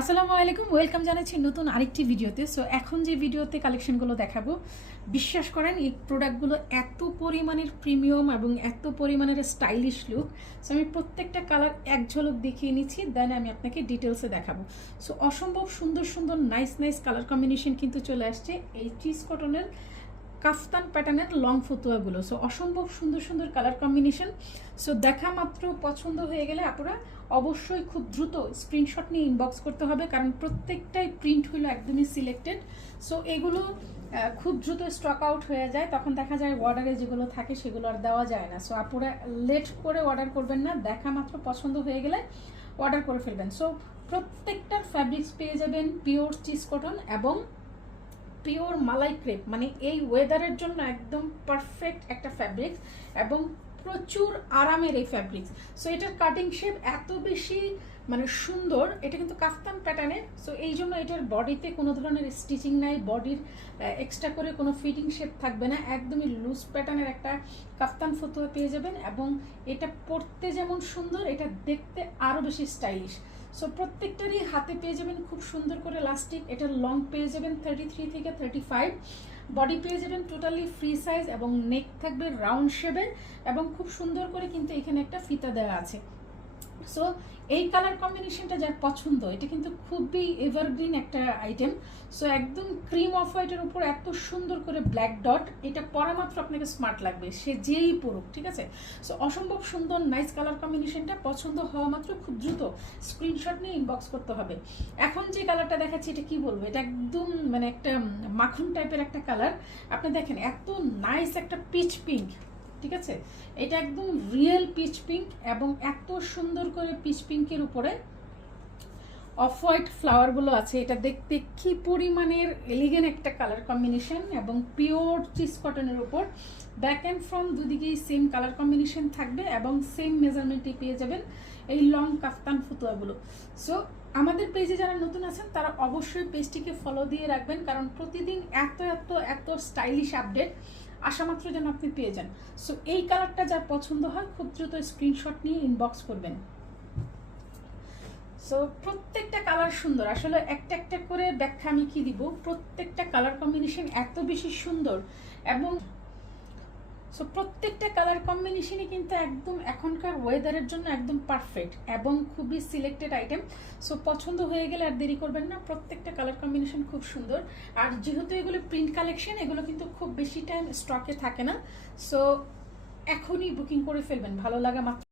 আসসালামু আলাইকুম, ওয়েলকাম জানাচ্ছি নতুন আরেকটি ভিডিওতে। সো এখন যে ভিডিওতে কালেকশনগুলো দেখাবো, বিশ্বাস করেন এই প্রোডাক্টগুলো এত পরিমাণের প্রিমিয়াম এবং এত পরিমাণের স্টাইলিশ লুক। সো আমি প্রত্যেকটা কালার এক ঝলক দেখিয়ে নিচ্ছি, দেন আমি আপনাকে ডিটেলসে দেখাবো। সো অসম্ভব সুন্দর সুন্দর নাইস নাইস কালার কম্বিনেশন কিন্তু চলে আসছে এই চিজ কটনের কাফতান প্যাটার্নের লং ফতুয়াগুলো। সো অসম্ভব সুন্দর সুন্দর কালার কম্বিনেশন। সো দেখা মাত্র পছন্দ হয়ে গেলে আপনারা অবশ্যই খুব দ্রুত স্ক্রিনশট নিয়ে ইনবক্স করতে হবে, কারণ প্রত্যেকটাই প্রিন্ট হলো একদমই সিলেক্টেড। সো এগুলো খুব দ্রুত স্টক আউট হয়ে যায়, তখন দেখা যায় অর্ডারে যেগুলো থাকে সেগুলো আর দেওয়া যায় না। সো আপনারা লেট করে অর্ডার করবেন না, দেখা মাত্র পছন্দ হয়ে গেলে অর্ডার করে ফেলবেন। সো প্রত্যেকটার ফ্যাব্রিক্স পেয়ে যাবেন পিওর চিজ কটন এবং পিওর মালাই ক্রেপ, মানে এই ওয়েদারের জন্য একদম পারফেক্ট একটা ফ্যাব্রিক্স এবং প্রচুর আরামের এই ফ্যাব্রিক্স। সো এটার কাটিং শেপ এত বেশি মানে সুন্দর, এটা কিন্তু কাফতান প্যাটার্নের। সো এই জন্য এটার বডিতে কোনো ধরনের স্টিচিং নাই, বডির এক্সট্রা করে কোনো ফিটিং শেপ থাকবে না, একদমই লুজ প্যাটার্নের একটা কাফতান ফতুয়া পেয়ে যাবেন। এবং এটা পরতে যেমন সুন্দর, এটা দেখতে আরও বেশি স্টাইলিশ। সো প্রত্যেকটারই হাতে পেয়ে যাবেন খুব সুন্দর করে লাস্টিক। এটার লং পেয়ে যাবেন 33 থেকে 35, বডি পেয়ে যাবেন টোটালি ফ্রি সাইজ এবং নেক থাকবে রাউন্ড শেপের এবং খুব সুন্দর করে কিন্তু এখানে একটা ফিতা দেওয়া আছে। সো এই কালার কম্বিনেশনটা যার পছন্দ, এটা কিন্তু খুবই এভারগ্রিন একটা আইটেম। সো একদম ক্রিম অফ হোয়াইটের উপর এত সুন্দর করে ব্ল্যাক ডট, এটা পরা মাত্র আপনাকে স্মার্ট লাগবে, সে যেই পড়ুক, ঠিক আছে। সো অসম্ভব সুন্দর নাইস কালার কম্বিনেশনটা পছন্দ হওয়া মাত্র খুব দ্রুত স্ক্রিনশট নিয়ে ইনবক্স করতে হবে। এখন যে কালারটা দেখাচ্ছি, এটা কি বলবো, এটা একদম মানে একটা মাখন টাইপের একটা কালার। আপনি দেখেন এত নাইস একটা পিচ পিঙ্ক, ঠিক আছে, এটা একদম রিয়েল পিচ পিঙ্ক এবং এত সুন্দর করে পিচ পিঙ্কের উপরে অফ হোয়াইট ফ্লাওয়ারগুলো আছে। এটা দেখতে কি পরিমাণের এলিগেন্ট একটা কালার কম্বিনেশন এবং পিওর চিজ কটনের উপর ব্যাক অ্যান্ড ফ্রন্ট দুদিকেই সেম কালার কম্বিনেশন থাকবে এবং সেম মেজারমেন্টে পেয়ে যাবেন এই লং কাফতান ফতুয়াগুলো। সো আমাদের পেজে যারা নতুন আছেন তারা অবশ্যই পেজটিকে ফলো দিয়ে রাখবেন, কারণ প্রতিদিন এত এত এত স্টাইলিশ আপডেট আসা মাত্র যেন আপনি পেয়ে যান। সো এই কালারটা যার পছন্দ হয় খুব দ্রুত স্ক্রিনশট নিয়ে ইনবক্স করবেন। সো প্রত্যেকটা কালার সুন্দর, আসলে একটা একটা করে ব্যাখ্যা আমি কি দিব, প্রত্যেকটা কালার কম্বিনেশন এত বেশি সুন্দর এবং সো প্রত্যেকটা কালার কম্বিনেশনই কিন্তু একদম এখনকার ওয়েদারের জন্য একদম পারফেক্ট এবং খুবই সিলেক্টেড আইটেম। সো পছন্দ হয়ে গেলে আর দেরি করবেন না, প্রত্যেকটা কালার কম্বিনেশন খুব সুন্দর। আর যেহেতু এগুলো প্রিন্ট কালেকশন, এগুলো কিন্তু খুব বেশি টাইম স্টকে থাকে না। সো এখনই বুকিং করে ফেলবেন, ভালো লাগা মাত্র